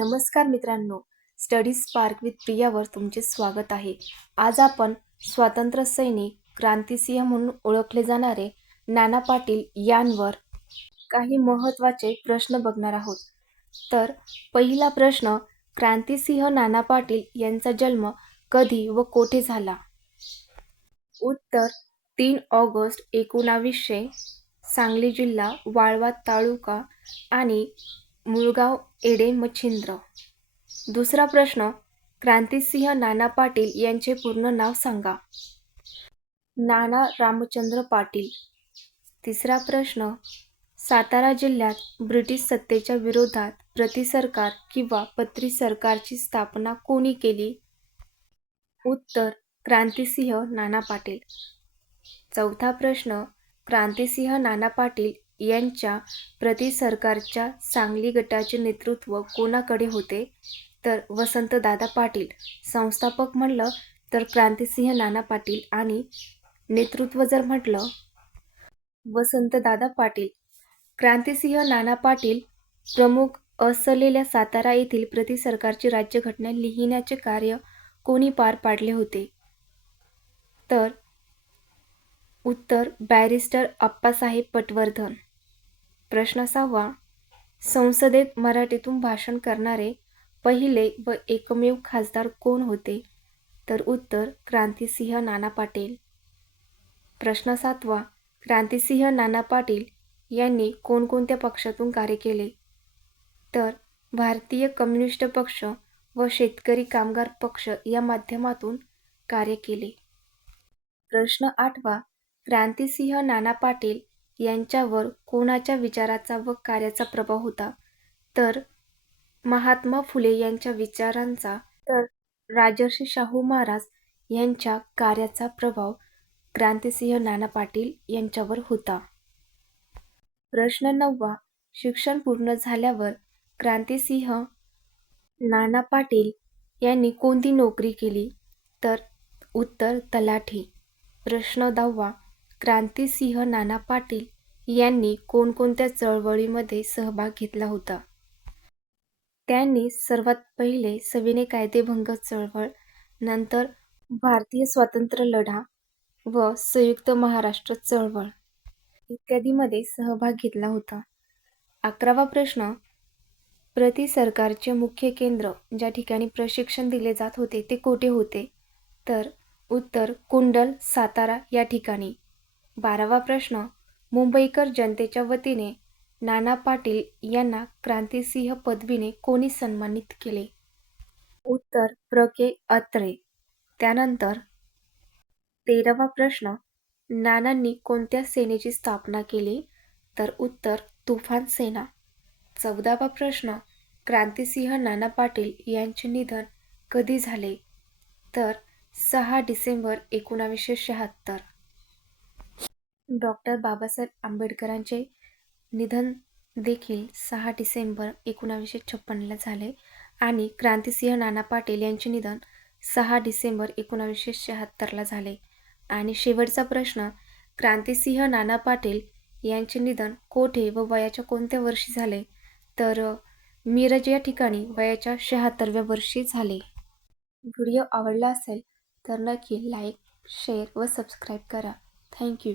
नमस्कार मित्रांनो study spark with प्रियावर तुमचे स्वागत आहे. आज आपण स्वातंत्र्य सैनिक क्रांतिसिंह म्हणून ओळखले जाणारे नाना पाटील यांवर काही महत्त्वाचे प्रश्न बघणार आहोत. तर पहिला प्रश्न क्रांतिसिंह नाना पाटील यांचा जन्म कधी व कोठे झाला? उत्तर तीन ऑगस्ट एकोणावीसशे सांगली जिल्हा वाळवा तालुका आणि मुळगाव एडे मच्छिंद्र. दुसरा प्रश्न क्रांतिसिंह नाना पाटील यांचे पूर्ण नाव सांगा. नाना रामचंद्र पाटील. तिसरा प्रश्न सातारा जिल्ह्यात ब्रिटिश सत्तेच्या विरोधात प्रतिसरकार किंवा पत्री सरकारची स्थापना कोणी केली? उत्तर क्रांतिसिंह नाना पाटील. चौथा प्रश्न क्रांतिसिंह नाना पाटील यांच्या प्रति सरकारच्या सांगली गटाचे नेतृत्व कोणाकडे होते? तर वसंतदादा पाटील. संस्थापक म्हणलं तर क्रांतिसिंह नाना पाटील आणि नेतृत्व जर म्हटलं वसंतदादा पाटील. क्रांतिसिंह नाना पाटील प्रमुख असलेल्या सातारा येथील प्रति सरकारची राज्यघटना लिहिण्याचे कार्य कोणी पार पाडले होते? तर उत्तर बॅरिस्टर आप्पासाहेब पटवर्धन. प्रश्न सहावा संसदेत मराठीतून भाषण करणारे पहिले व एकमेव खासदार कोण होते? तर उत्तर क्रांतिसिंह नाना पाटील. प्रश्न सातवा क्रांतिसिंह नाना पाटील यांनी कोणकोणत्या पक्षातून कार्य केले? तर भारतीय कम्युनिस्ट पक्ष व शेतकरी कामगार पक्ष या माध्यमातून कार्य केले. प्रश्न आठवा क्रांतिसिंह नाना पाटील यांच्यावर कोणाच्या विचाराचा व कार्याचा प्रभाव होता? तर महात्मा फुले यांच्या विचारांचा तर राजर्षी शाहू महाराज यांच्या कार्याचा प्रभाव क्रांतिसिंह नाना पाटील यांच्यावर होता. प्रश्न नववा शिक्षण पूर्ण झाल्यावर क्रांतिसिंह नाना पाटील यांनी कोणती नोकरी केली? तर उत्तर तलाठी. प्रश्न दहावा क्रांतिसिंह नाना पाटील यांनी कोणकोणत्या चळवळीमध्ये सहभाग घेतला होता? त्यांनी सर्वात पहिले सविनय कायदेभंग चळवळ नंतर भारतीय स्वातंत्र्य लढा व संयुक्त महाराष्ट्र चळवळ इत्यादीमध्ये सहभाग घेतला होता. अकरावा प्रश्न प्रति सरकारचे मुख्य केंद्र ज्या ठिकाणी प्रशिक्षण दिले जात होते ते कोठे होते? तर उत्तर कुंडल सातारा या ठिकाणी. बारावा प्रश्न मुंबईकर जनतेच्या वतीने नाना पाटील यांना क्रांतिसिंह पदवीने कोणी सन्मानित केले? उत्तर प्र. के. अत्रे. त्यानंतर तेरावा प्रश्न नानांनी कोणत्या सेनेची स्थापना केली? तर उत्तर तुफान सेना. चौदावा प्रश्न क्रांतिसिंह नाना पाटील यांचे निधन कधी झाले? तर सहा डिसेंबर एकोणावीसशे शहात्तर. डॉक्टर बाबासाहेब आंबेडकरांचे निधन देखील सहा डिसेंबर एकोणावीसशे छप्पनला झाले आणि क्रांतिसिंह नाना पाटील यांचे निधन सहा डिसेंबर एकोणावीसशे शहात्तरला झाले. आणि शेवटचा प्रश्न क्रांतिसिंह नाना पाटील यांचे निधन कोठे व वयाच्या कोणत्या वर्षी झाले? तर मिरज या ठिकाणी वयाच्या शहात्तरव्या वर्षी झाले. व्हिडिओ आवडला असेल तर नक्की लाईक शेअर व सबस्क्राईब करा. Thank you.